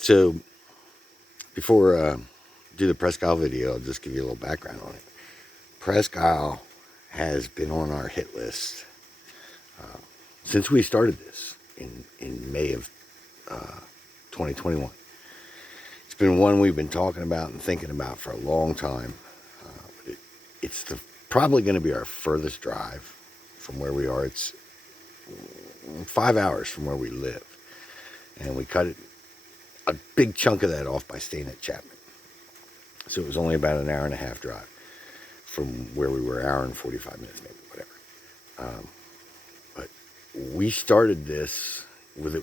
So before do the Presque video, I'll just give you a little background on it. Presque has been on our hit list since we started this in May of 2021. It's been one we've been talking about and thinking about for a long time. It's probably going to be our furthest drive from where we are. It's 5 hours from where we live, and we cut a big chunk of that off by staying at Chapman. So it was only about an hour and a half drive from where we were, hour and 45 minutes, maybe, whatever. But we started this with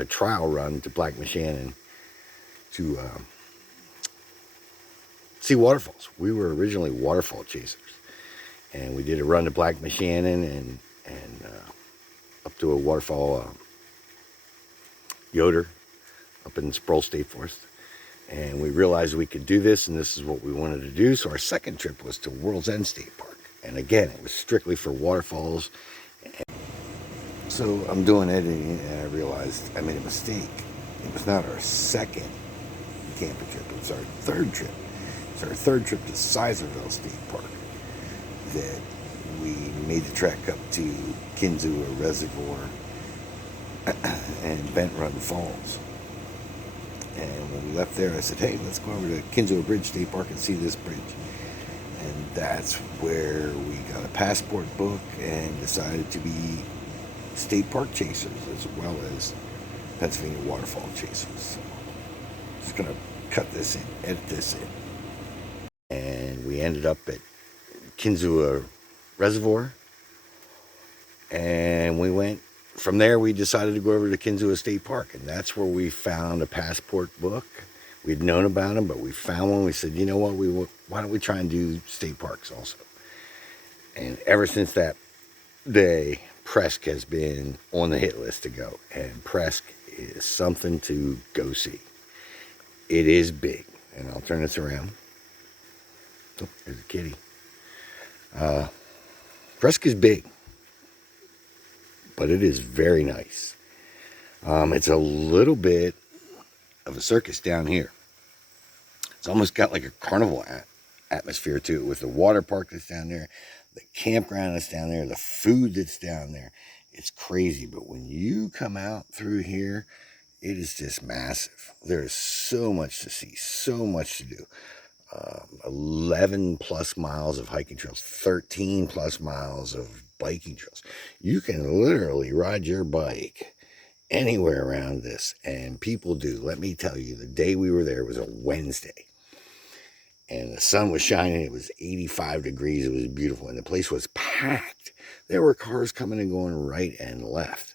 a trial run to Black Shannon to see waterfalls. We were originally waterfall chasers, and we did a run to Black Shannon and up to a waterfall, Yoder, up in Sproul State Forest. And we realized we could do this, and this is what we wanted to do. So our second trip was to World's End State Park. And again, it was strictly for waterfalls. So I'm doing editing, and I realized I made a mistake. It was not our second camping trip. It was our third trip. It's our third trip to Sizersville State Park that we made the trek up to Kinzua Reservoir and Bent Run Falls. And when we left there, I said, hey, let's go over to Kinzua Bridge State Park and see this bridge. And that's where we got a passport book and decided to be state park chasers as well as Pennsylvania waterfall chasers. So I'm just going to cut this in, edit this in. And we ended up at Kinzua Reservoir. And we went from there. We decided to go over to Kinzua State Park, and that's where we found a passport book. We'd known about them, but we found one. We said, you know what, why don't we try and do state parks also? And ever since that day, Presque has been on the hit list to go, and Presque is something to go see. It is big, and I'll turn this around. Oh, there's a kitty. Presque is big, but it is very nice. It's a little bit of a circus down here. It's almost got like a carnival atmosphere to it, with the water park that's down there, the campground that's down there, the food that's down there. It's crazy, but when you come out through here, it is just massive. There is so much to see, so much to do. 11 plus miles of hiking trails, 13 plus miles of biking trails. You can literally ride your bike anywhere around this, and people do. Let me tell you, the day we were there was a Wednesday, and the sun was shining. It was 85 degrees. It was beautiful, and the place was packed. There were cars coming and going right and left,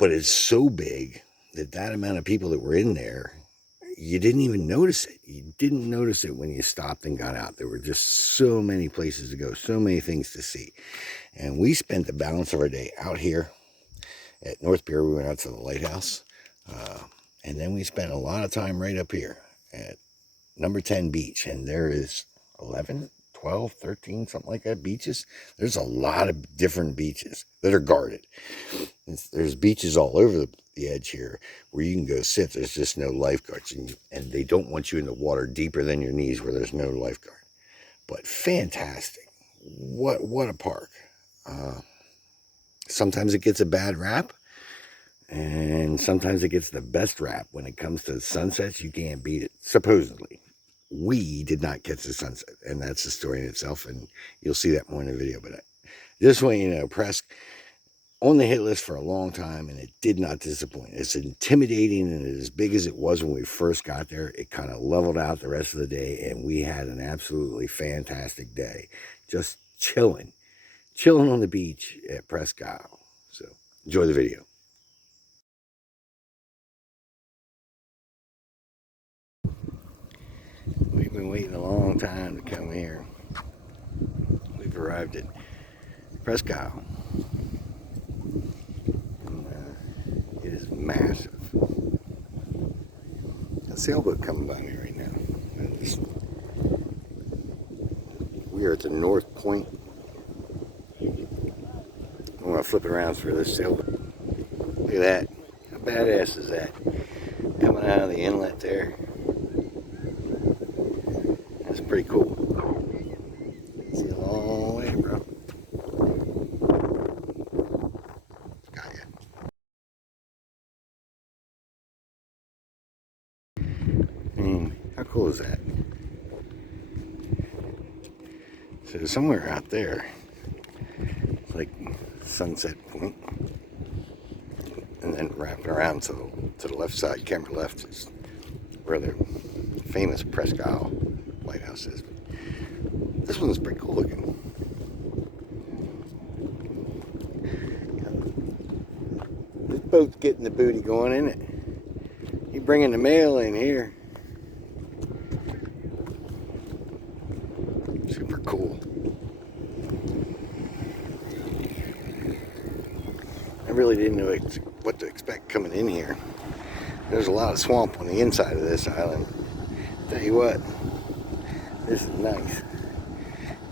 but it's so big that amount of people that were in there, you didn't even notice it. You didn't notice it when you stopped and got out. There were just so many places to go, so many things to see. And we spent the balance of our day out here at North Pier. We went out to the lighthouse. And then we spent a lot of time right up here at number 10 beach. And there is 11, 12, 13, something like that, beaches. There's a lot of different beaches that are guarded. There's beaches all over the edge here where you can go sit. There's just no lifeguards, and they don't want you in the water deeper than your knees where there's no lifeguard. But fantastic. What a park. Sometimes it gets a bad rap, and sometimes it gets the best rap. When it comes to sunsets, you can't beat it, supposedly. We did not catch the sunset, and that's the story in itself, and you'll see that more in the video. But just want you to know, Presque on the hit list for a long time, and it did not disappoint. It's intimidating, and as big as it was when we first got there, it kind of leveled out the rest of the day, and we had an absolutely fantastic day, just chilling on the beach at Presque. So enjoy the video. We've been waiting a long time to come here. We've arrived at Presque. It is massive. A sailboat coming by me right now. We are at the north point. I'm going to flip it around for this sailboat. Look at that. How badass is that? Coming out of the inlet there. That's pretty cool. See a long way, bro. Got ya. I mean, how cool is that? So somewhere out there, like Sunset Point, and then wrapping around to the left side, camera left, is where the famous Presque lighthouse is. This one's pretty cool looking. This boat's getting the booty going, isn't it? You bringing the mail in here. Super cool. I really didn't know what to expect coming in here. There's a lot of swamp on the inside of this island. Tell you what, this is nice.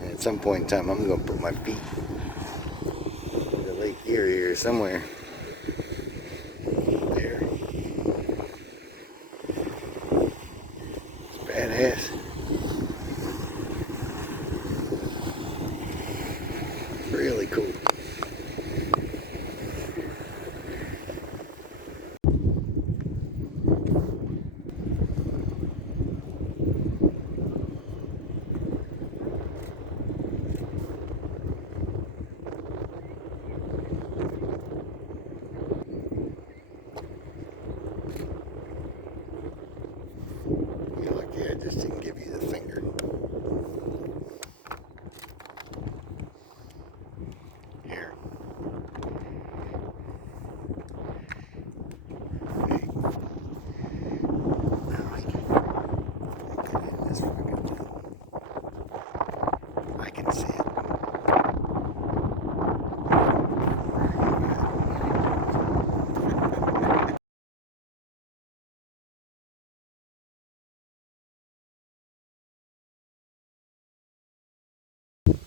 And at some point in time, I'm going to put my feet in the Lake Erie here somewhere. There. It's badass. Really cool. Yeah, I just didn't give you the finger. Here. Hey. I like it. Get in this fucking thing. I can see it.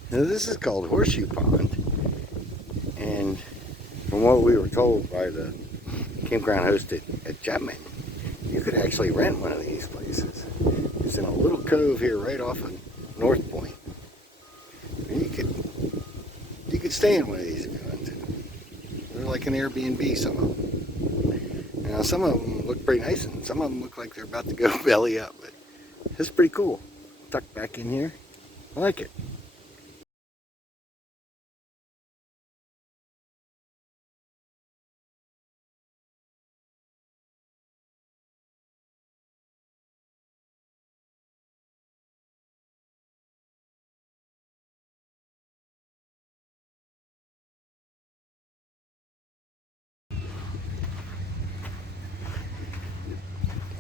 Now this is called Horseshoe Pond, and from what we were told by the campground host at Chapman, you could actually rent one of these places. It's in a little cove here right off of North Point. And you could stay in one of these if you wanted to. They're like an Airbnb, some of them. Now some of them look pretty nice, and some of them look like they're about to go belly up, but it's pretty cool. Tucked back in here. I like it.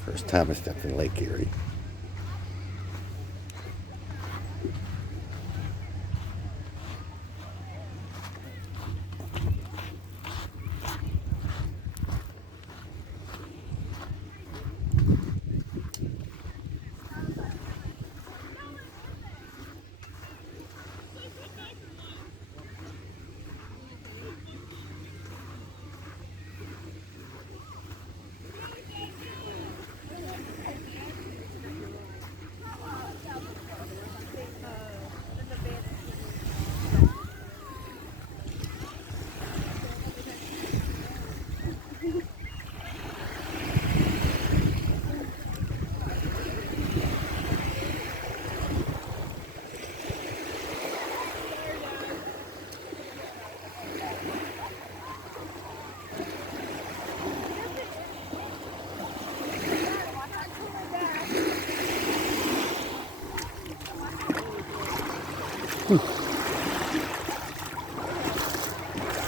First time I stepped in Lake Erie.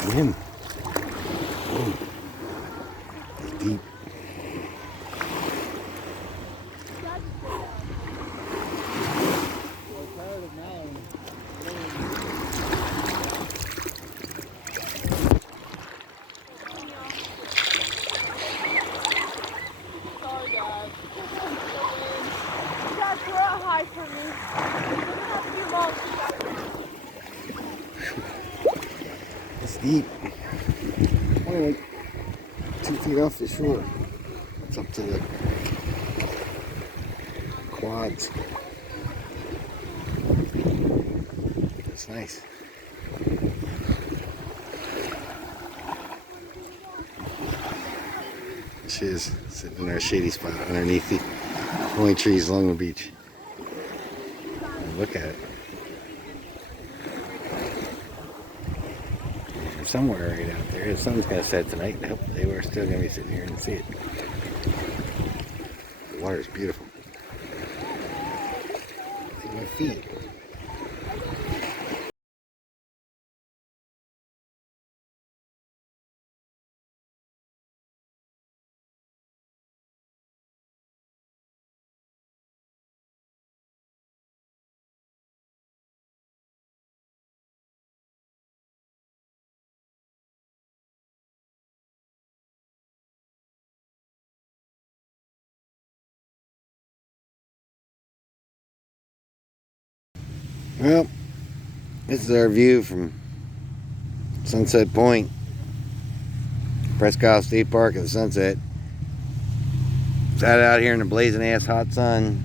Him. Oh, it's deep. Sorry, guys. That's real high for me. It's deep. Only like 2 feet off the shore. It's up to the quads. It's nice. She is sitting in our shady spot underneath the only trees along the beach. And look at it. There's somewhere right out there. The sun's going to set tonight. Hopefully we're still going to be sitting here and see it. The water is beautiful. See my feet. Well, this is our view from Sunset Point, Presque State Park at the sunset. Sat out here in the blazing ass hot sun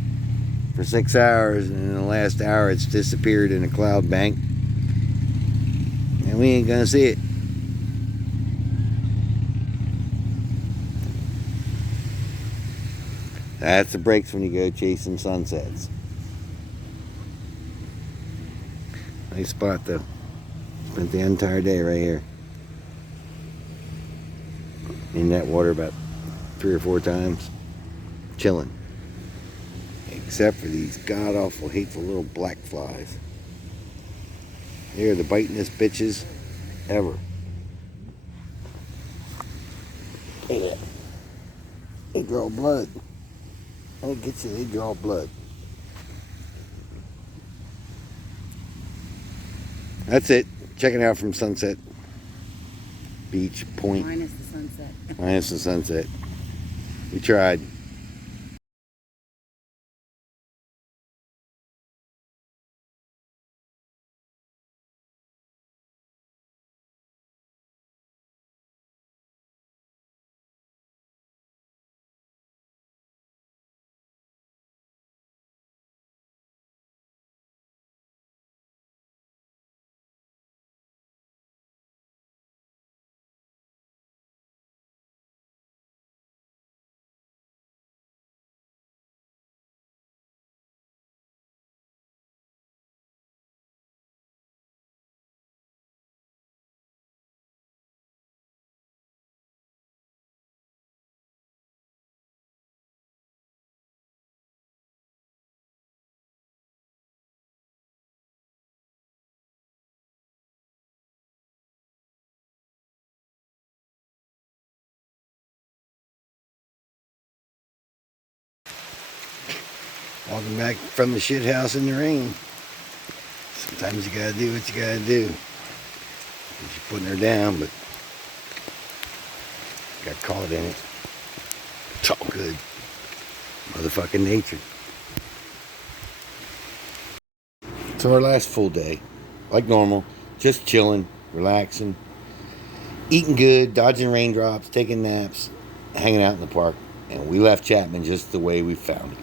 for 6 hours, and in the last hour it's disappeared in a cloud bank. And we ain't gonna see it. That's the breaks when you go chasing sunsets. Nice spot though. Spent the entire day right here. In that water about 3 or 4 times. Chilling. Except for these god awful hateful little black flies. They are the bitingest bitches ever. Yeah. They draw blood. They get you, they draw blood. That's it. Checking out from Sunset Beach Point. Minus the sunset. Minus the sunset. We tried. Walking back from the shit house in the rain. Sometimes you gotta do what you gotta do. She's putting her down, but got caught in it. It's all good. Motherfucking nature. So our last full day, like normal, just chilling, relaxing, eating good, dodging raindrops, taking naps, hanging out in the park. And we left Chapman just the way we found it.